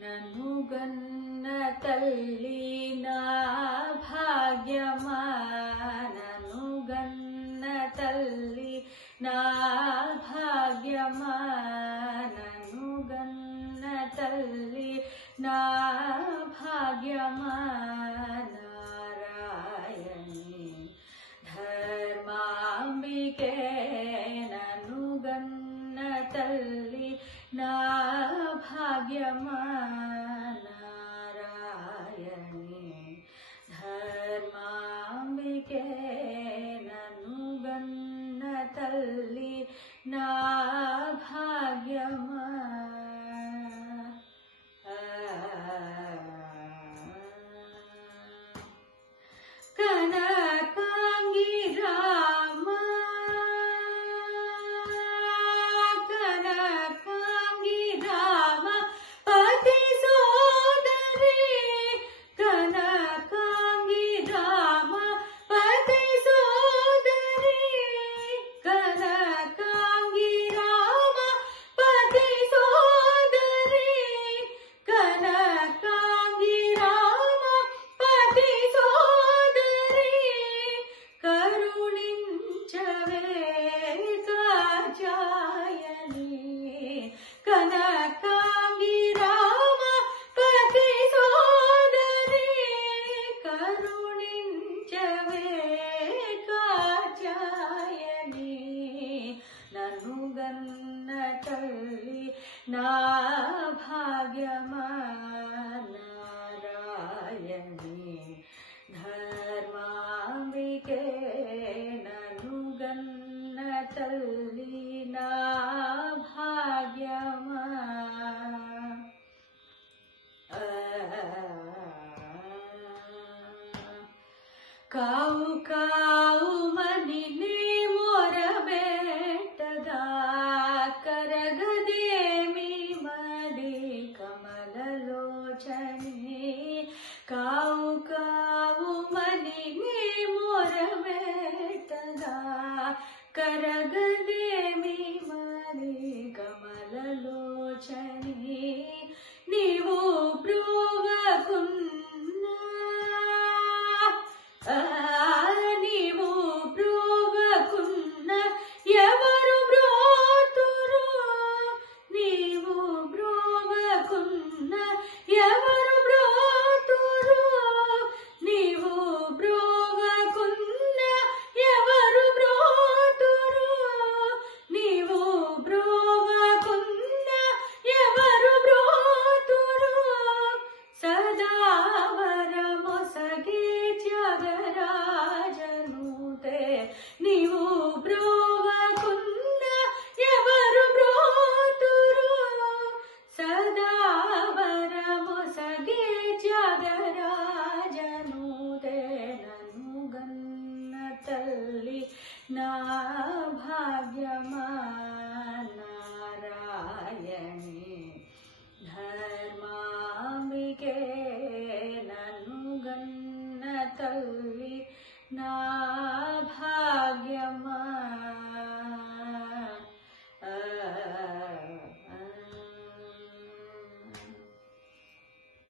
ననుగన్న తల్లి నా భాగ్యమా ననుగన్న తల్లి నా భాగ్యమా ననుగన్న తల్లి నా భాగ్యమా నారాయణి ధర్మాంబికే ననుగన్న తల్లి నా భాగ్యమా నారాయణి ధర్మాంబికే ననుగన్న తల్లి నా భాగ్యమా కనకాంగి రామ కనకాంగి రామ పతి సోదరి కనకాంగి రామ పతి సోదరి కనకాంగి రామ పతి సోదరి కనకాంగి రామ పతి సోదరి కరుణించవే కాచాయని కనకాంగి రామ పతి సోదరి కరుణించవే కాచాయని ననుగన్న తల్లి నా భాగ్యమా నారాయణి ధర్మాంబికే ననుగన్న తల్లి నా భాగ్యమా కావు కావుమని నీ మొరబెట్టగా కరగదేమి మడి కమలలోచని కావు కావుమని నీ మొరబెట్టగా కరగదేమి మరి కమలలోచని నీవు బ్రోవకున్నా నీవు బ్రోవకున్న ఎవరు బ్రోతురు నీవు బ్రోవకున్న ఎవరు బ్రోతురు నీవు బ్రోవకున్న ఎవరు బ్రోతురు నీవు బ్రోవకున్న ఎవరు బ్రోతురు సదావరమొసగే త్యాగరాజనుతే నీవు బ్రోవకున్న ఎవరు బ్రోతురు సదావరమొసగే త్యాగరాజనుతే ననుగన్న తల్లి నా భాగ్యమా నారాయణి ధర్మాంబికే ననుగన్న తల్లి నా భాగ్యమా